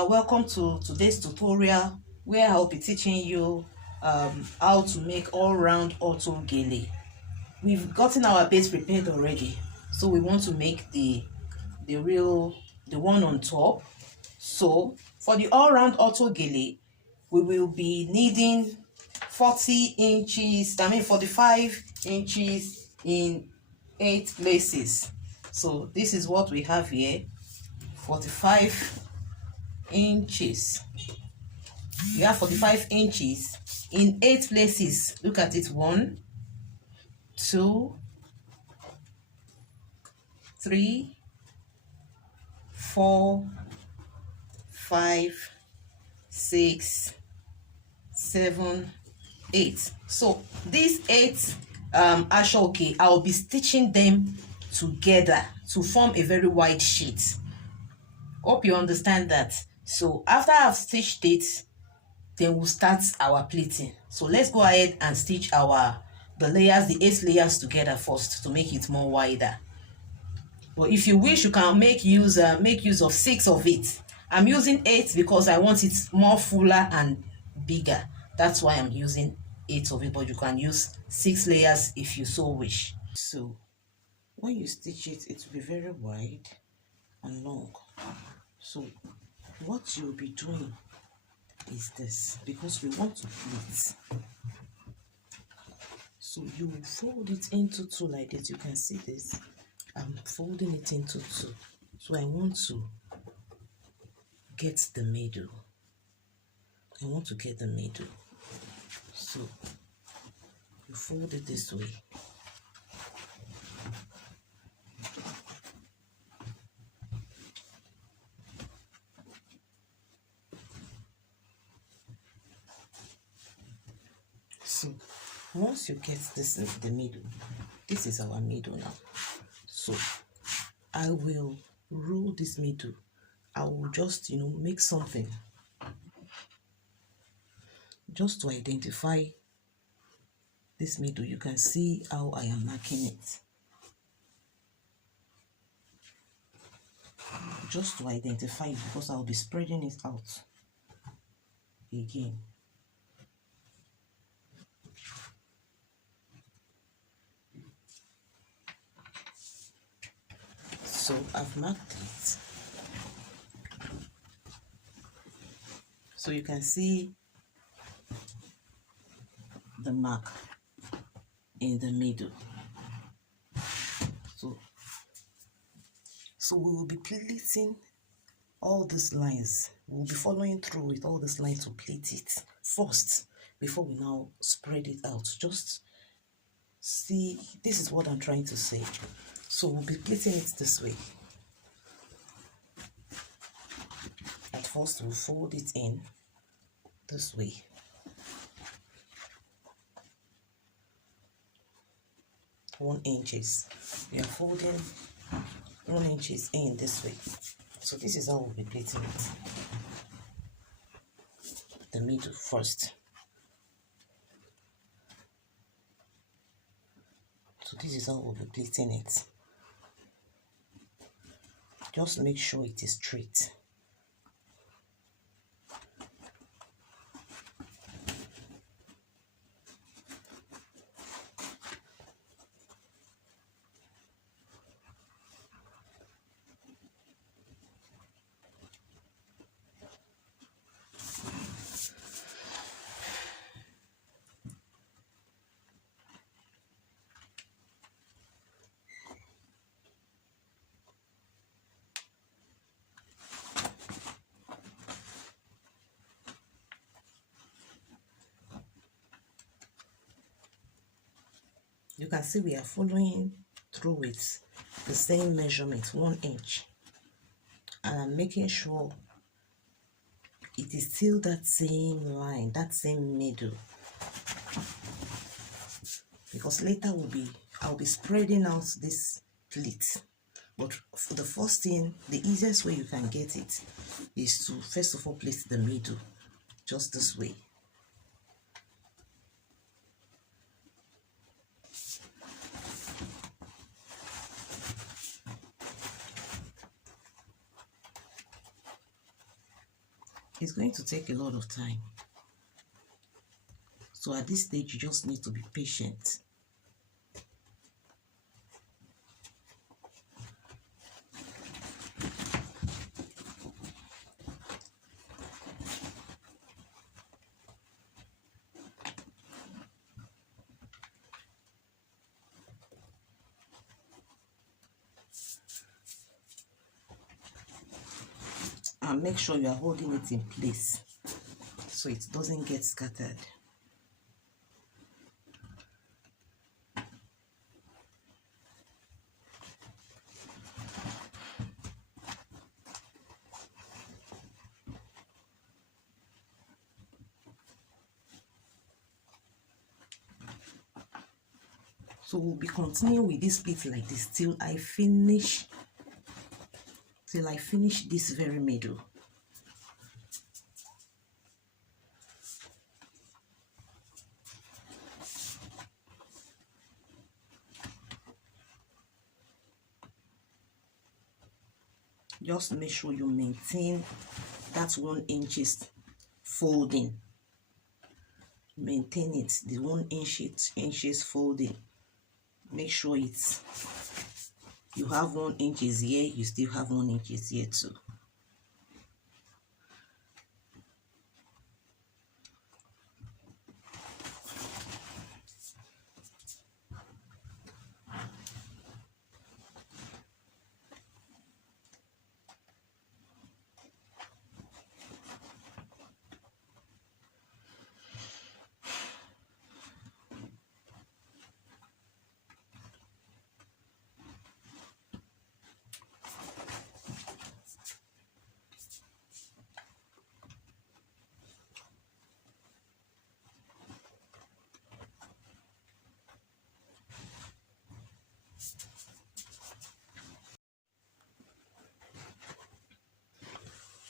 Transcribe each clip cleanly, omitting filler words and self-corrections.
are welcome to today's tutorial where I'll be teaching you how to make all-round auto gele. We've gotten our base prepared already, so we want to make the one on top. So for the all-round auto gele, we will be needing 45 inches in 8 places. So this is what we have here, 45 inches. We have 45 inches in 8 places. Look at it. 1, 2, 3, 4, 5, 6, 7, 8. So these 8 ashoke, I'll be stitching them together to form a very wide sheet. Hope you understand that. So after I've stitched it, then we'll start our pleating. So let's go ahead and stitch the 8 layers together first to make it more wider. But if you wish, you can make use of 6 of it. I'm using 8 because I want it more fuller and bigger. That's why I'm using 8 of it, but you can use 6 layers if you so wish. So when you stitch it, it will be very wide and long. So what you'll be doing is this, because we want to pleat. So you fold it into 2 like this. You can see this. I'm folding it into 2. So I want to get the middle. So you fold it this way. So once you get this in the middle, this is our middle now. So I will roll this middle. I will just, make something just to identify this middle. You can see how I am marking it. Just to identify it, because I'll be spreading it out again. So I've marked it. So you can see the mark in the middle. So we will be pleating all these lines. We'll be following through with all these lines to pleat it first before we now spread it out. Just see, this is what I'm trying to say. So we'll be pleating it this way. At first we'll fold it in this way. One inches. We are folding 1 inches in this way. So this is how we'll be pleating it. The middle first. So this is how we'll be pleating it. Just make sure it is straight. You can see we are following through with the same measurement, 1 inch. And I'm making sure it is still that same line, that same middle. Because later I'll be spreading out this pleat. But for the first thing, the easiest way you can get it is to first of all place the middle, just this way. It's going to take a lot of time. So at this stage, you just need to be patient. And make sure you are holding it in place so it doesn't get scattered. So we'll be continuing with this pleat like this till I finish this very middle. Just make sure you maintain that 1 inches folding. Maintain it, the 1 inches folding. Make sure it's, you have 1 inches here, you still have 1 inches here too.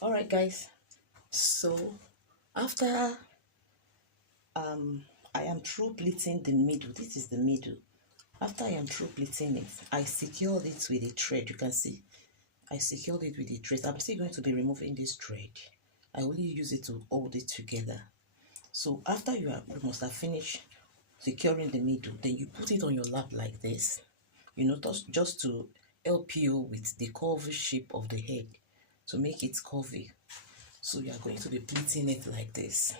All right, guys, so after I am through pleating the middle, this is the middle. After I am through pleating it, I secured it with a thread. You can see I secured it with a thread. I'm still going to be removing this thread. I only use it to hold it together. So after you must have finished securing the middle, then you put it on your lap like this, you know, just to help you with the curvy shape of the head, to make it curvy. So you are going to be pleating it like this.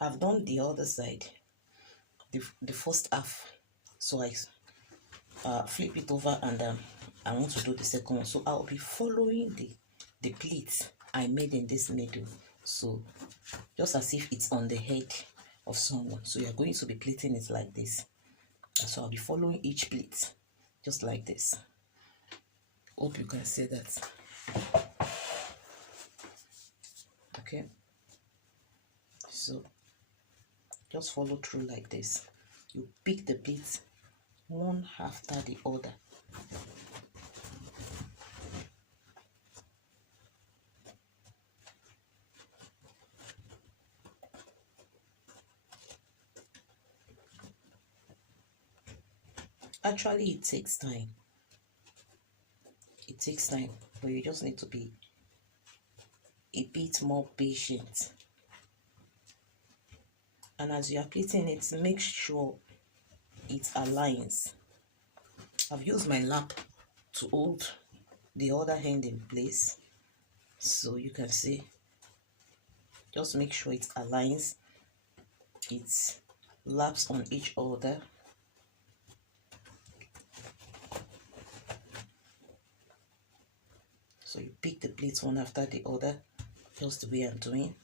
I've done the other side, the first half, so I flip it over, and I want to do the second one. So I'll be following the pleats I made in this middle, so just as if it's on the head of someone. So you're going to be pleating it like this. So I'll be following each pleat just like this. Hope you can see that. Okay, so just follow through like this. You pick the pleats one after the other. Actually, it takes time. It takes time, but you just need to be a bit more patient. And as you are pleating it, make sure it aligns. I've used my lap to hold the other hand in place, so you can see, just make sure it aligns, it laps on each other. So you pick the pleats one after the other, just the way I'm doing.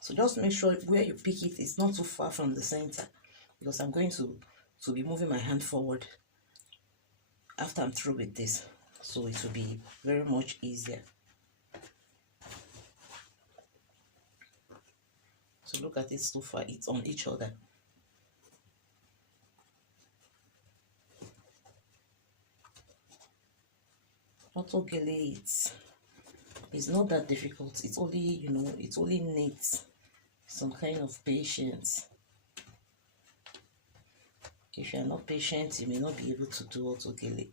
So just make sure where you pick it is not too far from the center, because I'm going to be moving my hand forward after I'm through with this, so it will be very much easier. So look at it so far, it's on each other. Auto gele, it's not that difficult. It's only, you know, it's only needs some kind of patience. If you are not patient, you may not be able to do auto gele.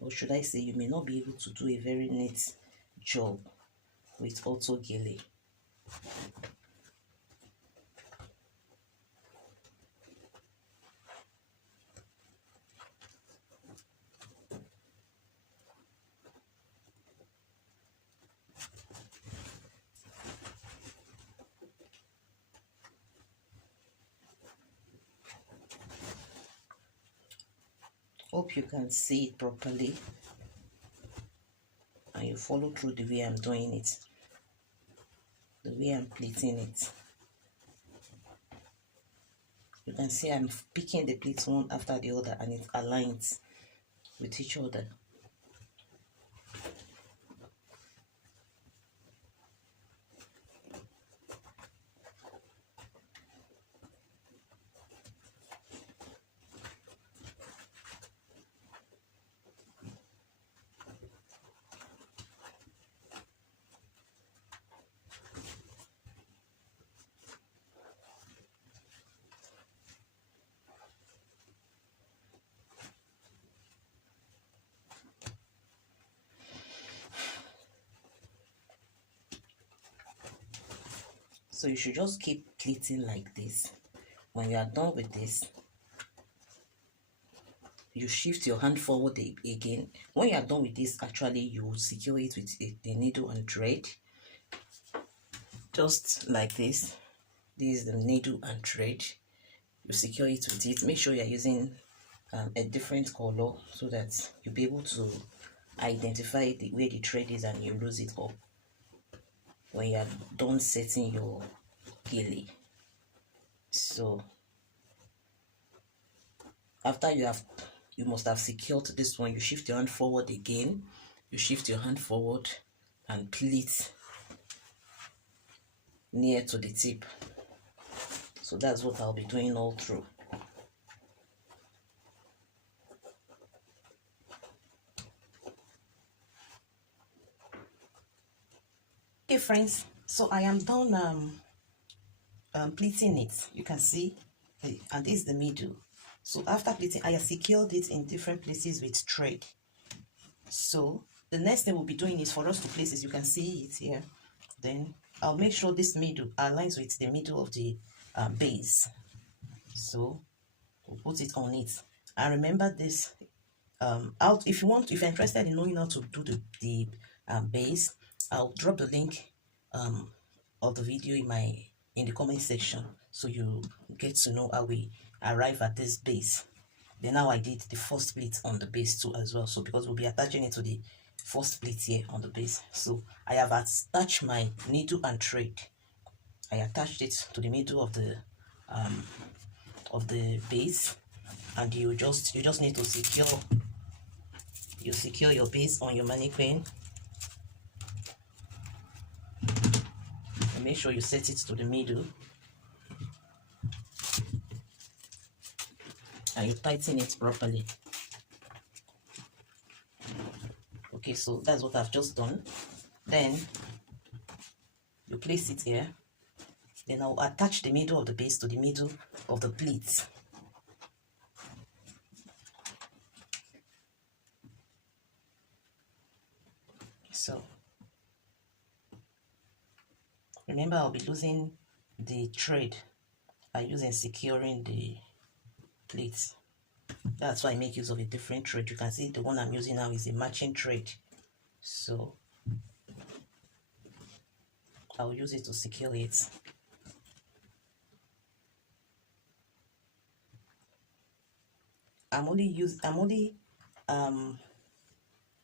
Or should I say, you may not be able to do a very neat job with auto gele. Hope you can see it properly and you follow through the way I'm doing it, the way I'm pleating it. You can see I'm picking the pleats one after the other and it aligns with each other. So you should just keep pleating like this. When you are done with this, you shift your hand forward again. When you are done with this, actually you secure it with the needle and thread, just like this. This is the needle and thread. You secure it with it. Make sure you are using a different color so that you'll be able to identify where the thread is and you lose it up when you are done setting your gele. So after you must have secured this one, you shift your hand forward again. You shift your hand forward and pleat near to the tip. So that's what I'll be doing all through. Okay friends, so I am done pleating it. You can see, and this is the middle. So after pleating, I have secured it in different places with thread. So the next thing we'll be doing is for us to place it. You can see it here. Then I'll make sure this middle aligns with the middle of the base. So we'll put it on it. And remember this out. If you're interested in knowing how to do the base, I'll drop the link of the video in the comment section, so you get to know how we arrive at this base. Then now I did the first pleat on the base too as well, so because we'll be attaching it to the first pleat here on the base. So I have attached my needle and thread. I attached it to the middle of the base, and you just need to secure your base on your mannequin. And make sure you set it to the middle and you tighten it properly. Okay, so that's what I've just done. Then you place it here. Then I'll attach the middle of the base to the middle of the pleats. So remember, I'll be losing the thread I use in securing the pleats. That's why I make use of a different thread. You can see the one I'm using now is a matching thread. So I'll use it to secure it. I'm only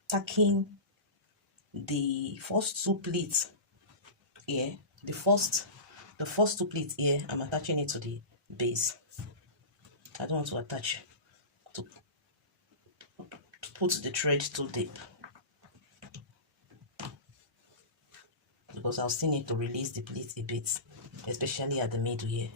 tacking the first two pleats here. The first two pleats here, I'm attaching it to the base. I don't want to attach to put the thread too deep. because I'll still need to release the pleat a bit, especially at the middle here.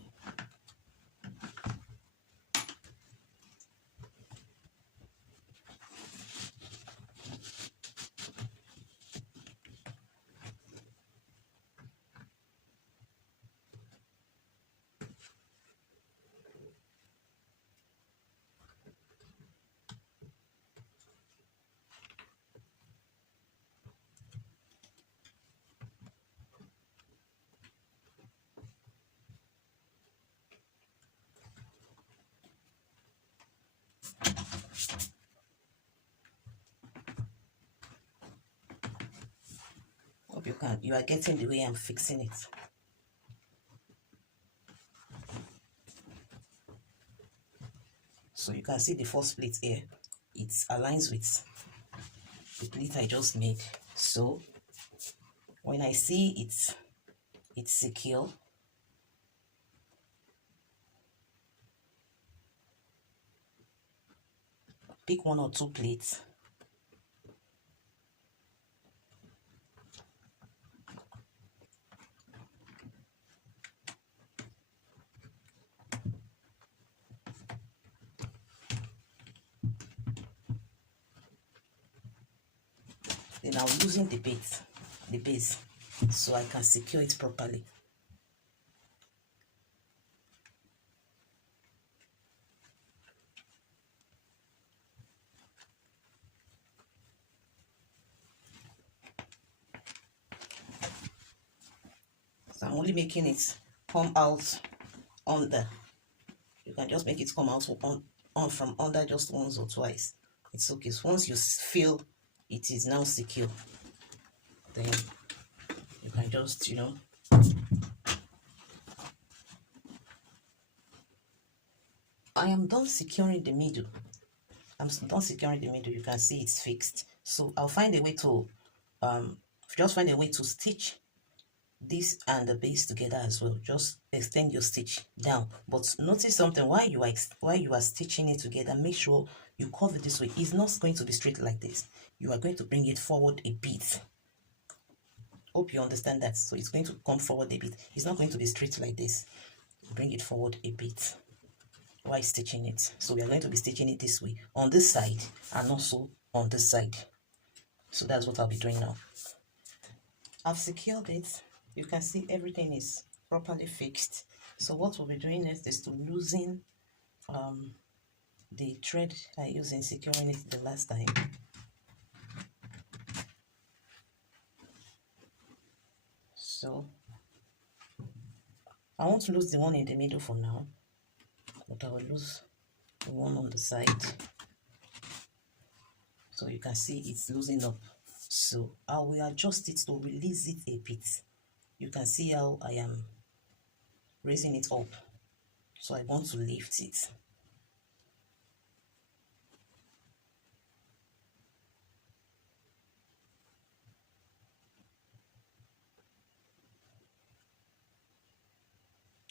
Hope you are getting the way I'm fixing it. So you can see the first pleat here, it aligns with the pleat I just made. So when I see it's secure, pick 1 or 2 pleats, then I'm using the base, so I can secure it properly. So I'm only making it come out under. You can just make it come out on from under just once or twice. It's okay. So once you feel it is now secure, then you can just, I am done securing the middle. I'm done securing the middle. You can see it's fixed. So I'll find a way to just find a way to stitch this and the base together as well. Just extend your stitch down, but notice something. While you are stitching it together, make sure you curve it this way. It's not going to be straight like this. You are going to bring it forward a bit. Hope you understand that. So it's going to come forward a bit. It's not going to be straight like this. Bring it forward a bit while stitching it. So we are going to be stitching it this way on this side and also on this side. So that's what I'll be doing now. I've secured it. You can see everything is properly fixed. So what we'll be doing next is to loosen the thread I used in securing it the last time. So I won't lose the one in the middle for now, but I will lose the one on the side. So you can see it's loosening up. So I will adjust it to release it a bit. You can see how I am raising it up. So I want to lift it.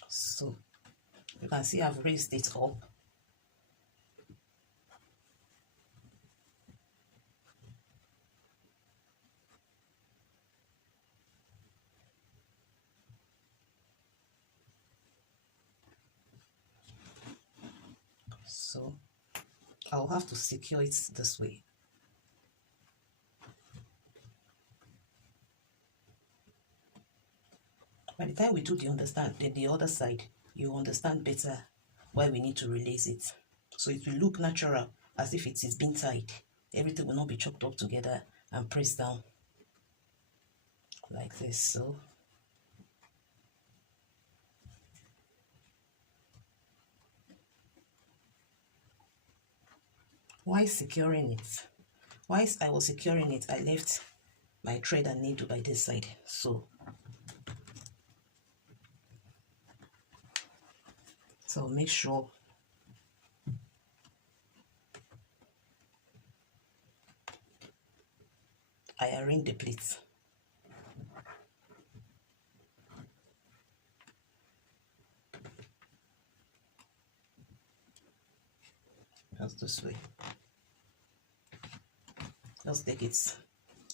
So you can see I've raised it up. So I'll have to secure it this way. By the time we do the other side, you understand better why we need to release it. So it will look natural, as if it is being tied. Everything will not be choked up together and pressed down like this. So whilst I was securing it, I left my thread and needle by this side. So make sure I arrange the pleats. Just this way. Just take it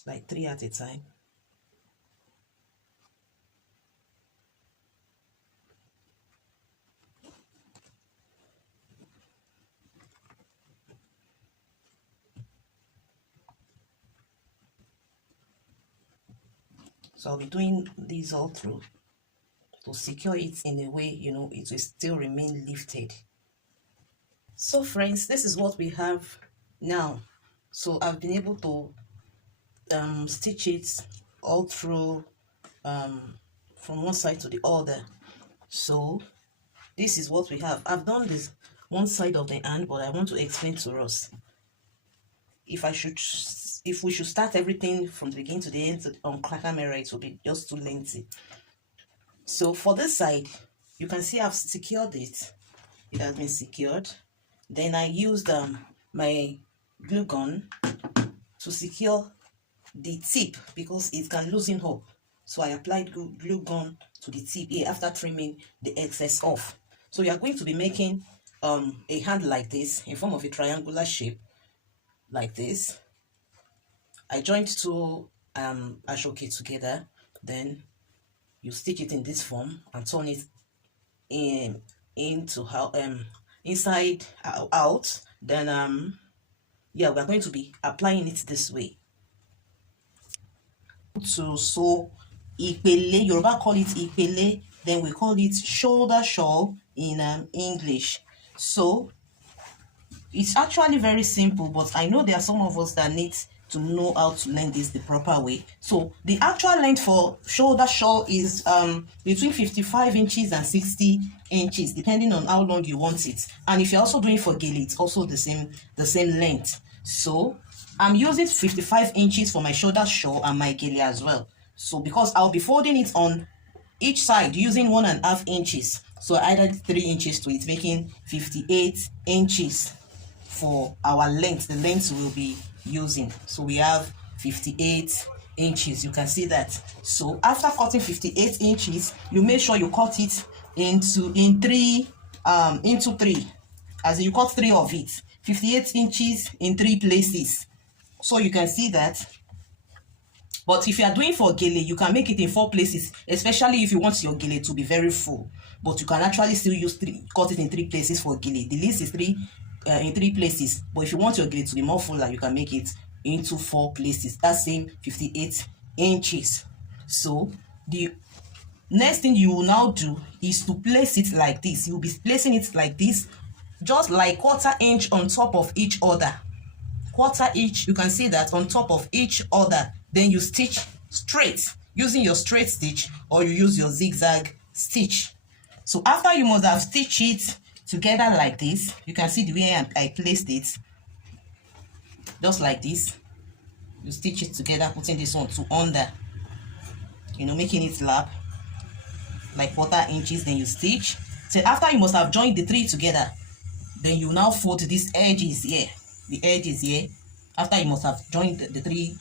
like 3 at a time. So I'll be doing these all through to secure it in a way, you know, it will still remain lifted. So friends, this is what we have now. So I've been able to stitch it all through from one side to the other. So this is what we have. I've done this one side of the hand, but I want to explain to us if we should start everything from the beginning to the end on camera, it will be just too lengthy. So for this side, you can see I've secured it. It has been secured. Then I used my glue gun to secure the tip because it can loosen up. So I applied glue gun to the tip here after trimming the excess off. So you are going to be making a hand like this in form of a triangular shape like this. I joined two ashoke together, then you stitch it in this form and turn it into how inside out. Then yeah, we're going to be applying it this way. To sew ipele, Yoruba call it ipele, then we call it shoulder shawl in English. So it's actually very simple, but I know there are some of us that need to know how to learn this the proper way. So the actual length for shoulder shawl is between 55 inches and 60 inches, depending on how long you want it. And if you're also doing for gele, it's also the same length. So I'm using 55 inches for my shoulder shawl and my gele as well. So because I'll be folding it on each side using 1.5 inches. So I added 3 inches to it, making 58 inches for our length, the length we'll be using. So we have 58 inches. You can see that. So after cutting 58 inches, you make sure you cut it into three, as in you cut 3 of it, 58 inches in 3 places. So you can see that. But if you are doing for gele, you can make it in 4 places, especially if you want your gele to be very full. But you can actually still use cut it in 3 places for gele. The least is in 3 places. But if you want your gele to be more fuller, you can make it into 4 places. That's same 58 inches. So the next thing you will now do is to place it like this. You'll be placing it like this, just like 1/4 inch on top of each other. 1/4 inch, you can see that on top of each other. Then you stitch straight using your straight stitch, or you use your zigzag stitch. So after you must have stitched it together like this, you can see the way I placed it, just like this. You stitch it together, putting this one to under, you know, making it lap like 1/4 inches. Then you stitch. So after you must have joined the 3 together, then you now fold these edges here, the edges here. After you must have joined the 3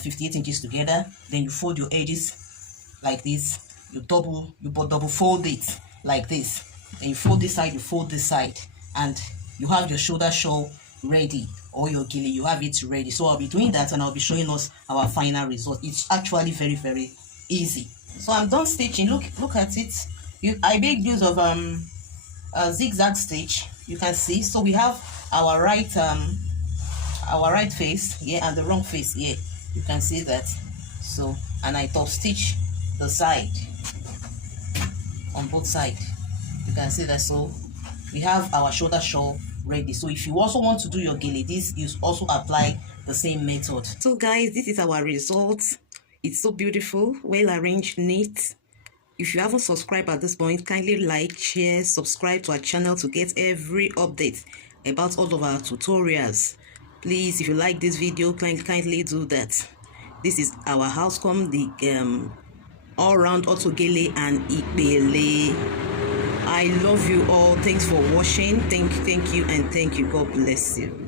58 inches together, then you fold your edges like this. You double fold it like this, and you fold this side, you fold this side, and you have your shoulder shawl ready, or your gele, you have it ready. So I'll be doing that, and I'll be showing us our final result. It's actually very, very easy. So I'm done stitching. Look at it. I made use of a zigzag stitch. You can see. So we have our right face here and the wrong face here. You can see that. So, and I top stitch the side on both sides. You can see that. So we have our shoulder shawl ready. So if you also want to do your gele, this is also apply the same method. So guys, this is our result. It's so beautiful, well arranged, neat. If you haven't subscribed at this point, kindly like, share, subscribe to our channel to get every update about all of our tutorials. Please, if you like this video, kindly do that. This is our housecomb, the all-round auto gele and ipele. I love you all. Thanks for watching. Thank you, and thank you. God bless you.